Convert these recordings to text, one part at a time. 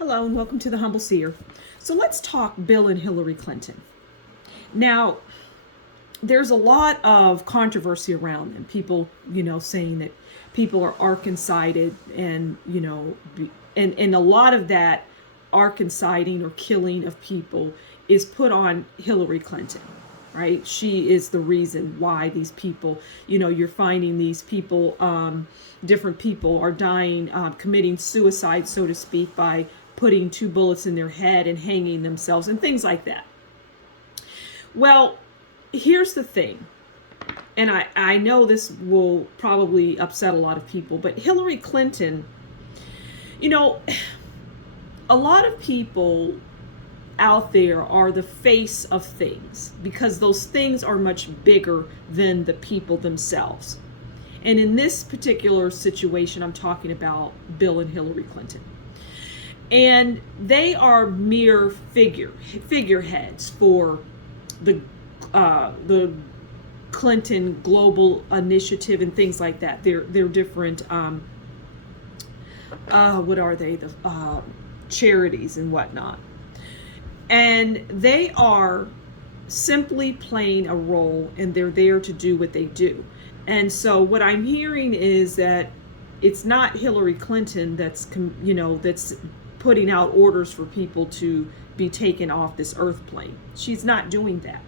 Hello and welcome to the Humble Seer. So let's talk Bill and Hillary Clinton. Now, there's a lot of controversy around them. People, saying that people are Arkancided and, and a lot of that Arkanciding or killing of people is put on Hillary Clinton, right? She is the reason why these people, you're finding these people, different people are dying, committing suicide, so to speak, by putting 2 bullets in their head and hanging themselves and things like that. Well, here's the thing, and I know this will probably upset a lot of people, but Hillary Clinton, a lot of people out there are the face of things because those things are much bigger than the people themselves. And in this particular situation, I'm talking about Bill and Hillary Clinton. And they are mere figureheads for the Clinton Global Initiative and things like that. They're different. What are they? The charities and whatnot. And they are simply playing a role, and they're there to do what they do. And so what I'm hearing is that it's not Hillary Clinton that's putting out orders for people to be taken off this earth plane. She's not doing that.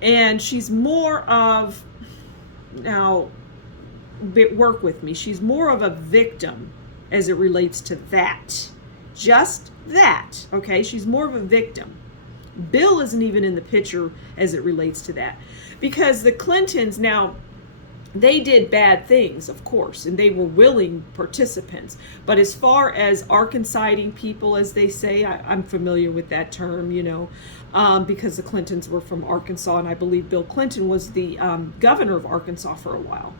And she's more of, now work with me, she's more of a victim as it relates to that. Just that, okay? She's more of a victim. Bill isn't even in the picture as it relates to that. Because the Clintons, now, they did bad things, of course, and they were willing participants. But as far as Arkanciding people, as they say, I'm familiar with that term, because the Clintons were from Arkansas, and I believe Bill Clinton was the governor of Arkansas for a while.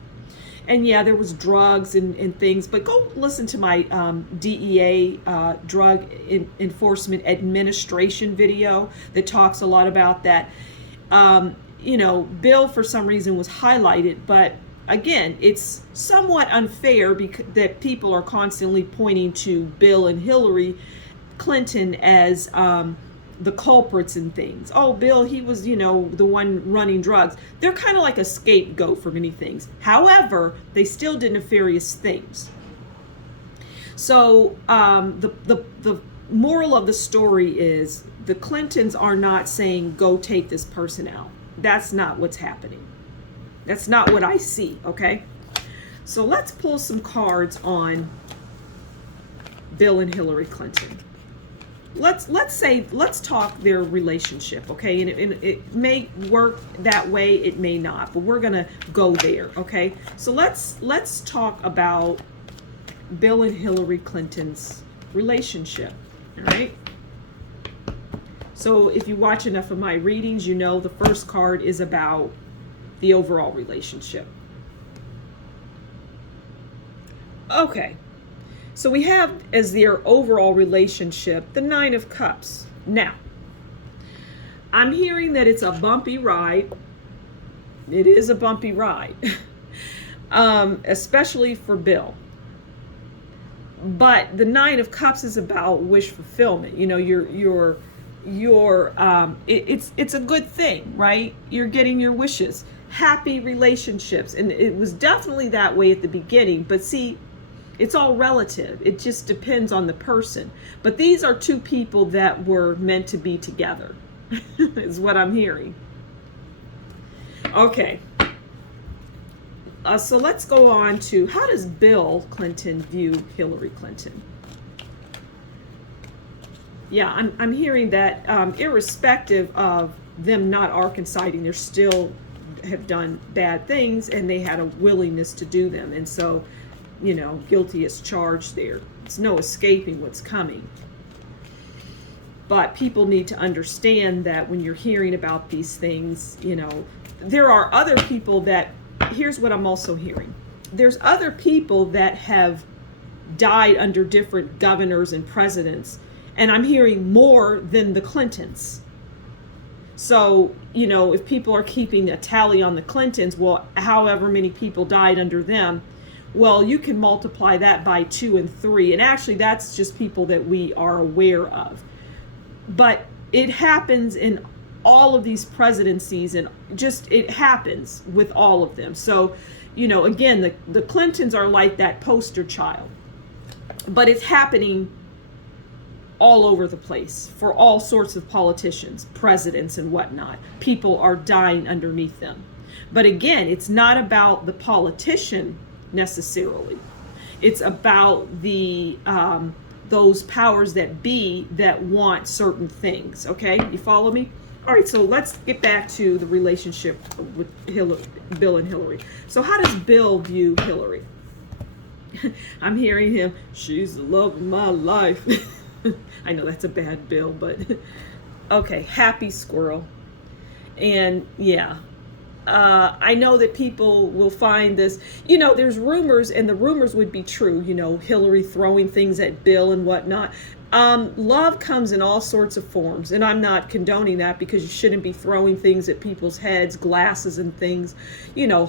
And yeah, there was drugs and things, but go listen to my DEA, Drug Enforcement Administration video that talks a lot about that. Bill for some reason was highlighted, but again, it's somewhat unfair that people are constantly pointing to Bill and Hillary Clinton as the culprits and things. Oh, Bill, he was, the one running drugs. They're kind of like a scapegoat for many things. However, they still did nefarious things. So the moral of the story is the Clintons are not saying, go take this person out. That's not what's happening. That's not what I see, okay? So let's pull some cards on Bill and Hillary Clinton. Let's talk their relationship, okay? And it may work that way, it may not, but we're gonna go there, okay? So let's talk about Bill and Hillary Clinton's relationship, all right? So if you watch enough of my readings, the first card is about the overall relationship. Okay. So we have as their overall relationship the 9 of Cups. Now, I'm hearing that it's a bumpy ride. It is a bumpy ride, especially for Bill. But the 9 of Cups is about wish fulfillment. It's a good thing, right? You're getting your wishes, happy relationships, and it was definitely that way at the beginning. But see, it's all relative. It just depends on the person. But these are 2 people that were meant to be together, is what I'm hearing. Okay. So let's go on to, how does Bill Clinton view Hillary Clinton? Yeah, I'm hearing that irrespective of them not Arkanciding, they still have done bad things, and they had a willingness to do them. And so, guilty as charged there. It's no escaping what's coming. But people need to understand that when you're hearing about these things, there are other people that, here's what I'm also hearing. There's other people that have died under different governors and presidents, and I'm hearing more than the Clintons. So, if people are keeping a tally on the Clintons, well, however many people died under them, Well, you can multiply that by 2 and 3. And actually, that's just people that we are aware of. But it happens in all of these presidencies, and just it happens with all of them. So, again, the Clintons are like that poster child. But it's happening all over the place for all sorts of politicians, presidents, and whatnot. People are dying underneath them. But again, it's not about the politician necessarily. It's about the those powers that be that want certain things. Okay, you follow me? All right, so let's get back to the relationship with Bill and Hillary. So how does Bill view Hillary? I'm hearing him, she's the love of my life. I know that's a bad Bill, but okay, happy squirrel. And yeah, I know that people will find this, there's rumors, and the rumors would be true, Hillary throwing things at Bill and whatnot. Love comes in all sorts of forms, and I'm not condoning that, because you shouldn't be throwing things at people's heads, glasses and things,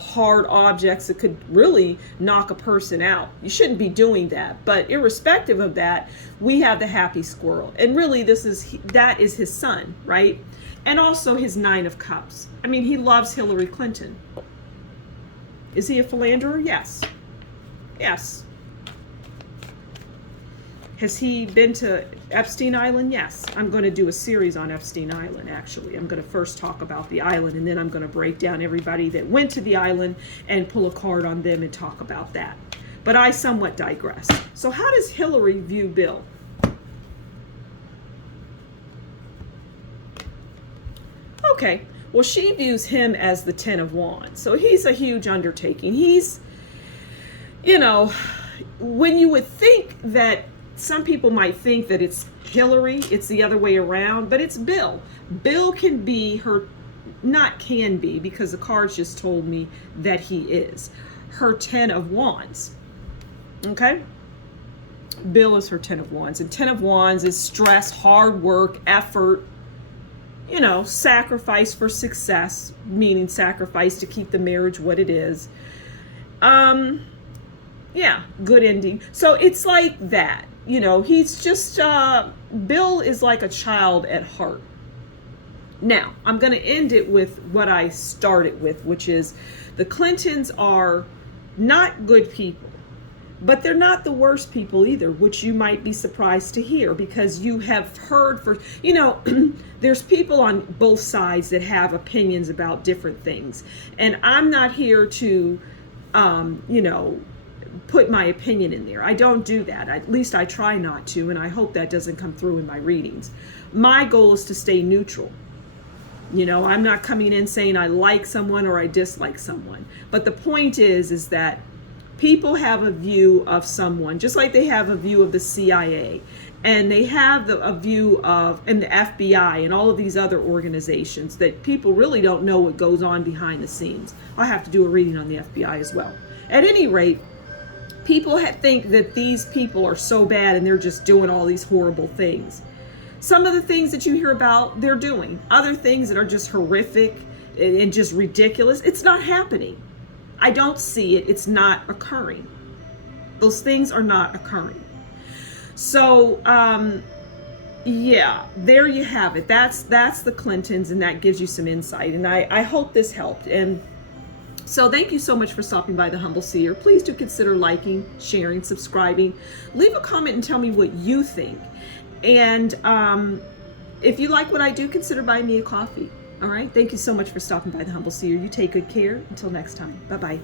hard objects that could really knock a person out. You shouldn't be doing that. But irrespective of that, we have the happy squirrel, and really that is his son, right? And also his 9 of Cups. I mean, he loves Hillary Clinton. Is he a philanderer? Yes. Yes. Has he been to Epstein Island? Yes. I'm going to do a series on Epstein Island, actually. I'm going to first talk about the island, and then I'm going to break down everybody that went to the island and pull a card on them and talk about that. But I somewhat digress. So how does Hillary view Bill? Okay, well, she views him as the 10 of Wands. So he's a huge undertaking. He's, when you would think that some people might think that it's Hillary, it's the other way around, but it's Bill. Bill can be her, not can be, because the cards just told me that he is her 10 of Wands. Okay? Bill is her 10 of Wands. And 10 of Wands is stress, hard work, effort, sacrifice for success, meaning sacrifice to keep the marriage what it is. Yeah, good ending. So it's like that. He's just, Bill is like a child at heart. Now, I'm going to end it with what I started with, which is the Clintons are not good people, but they're not the worst people either, which you might be surprised to hear, because you have heard there's people on both sides that have opinions about different things. And I'm not here to, put my opinion in there. I don't do that. At least I try not to, and I hope that doesn't come through in my readings. My goal is to stay neutral. I'm not coming in saying I like someone or I dislike someone. But the point is that people have a view of someone, just like they have a view of the CIA, and they have a view of, and the FBI and all of these other organizations, that people really don't know what goes on behind the scenes. I'll have to do a reading on the FBI as well. At any rate, people think that these people are so bad and they're just doing all these horrible things. Some of the things that you hear about, they're doing. Other things that are just horrific and just ridiculous, it's not happening. I don't see it. It's not occurring. Those things are not occurring. So, yeah, there you have it. That's the Clintons, and that gives you some insight. And I hope this helped. And so thank you so much for stopping by the Humble Seer. Please do consider liking, sharing, subscribing. Leave a comment and tell me what you think. And if you like what I do, consider buying me a coffee. All right? Thank you so much for stopping by the Humble Seer. You take good care. Until next time. Bye-bye.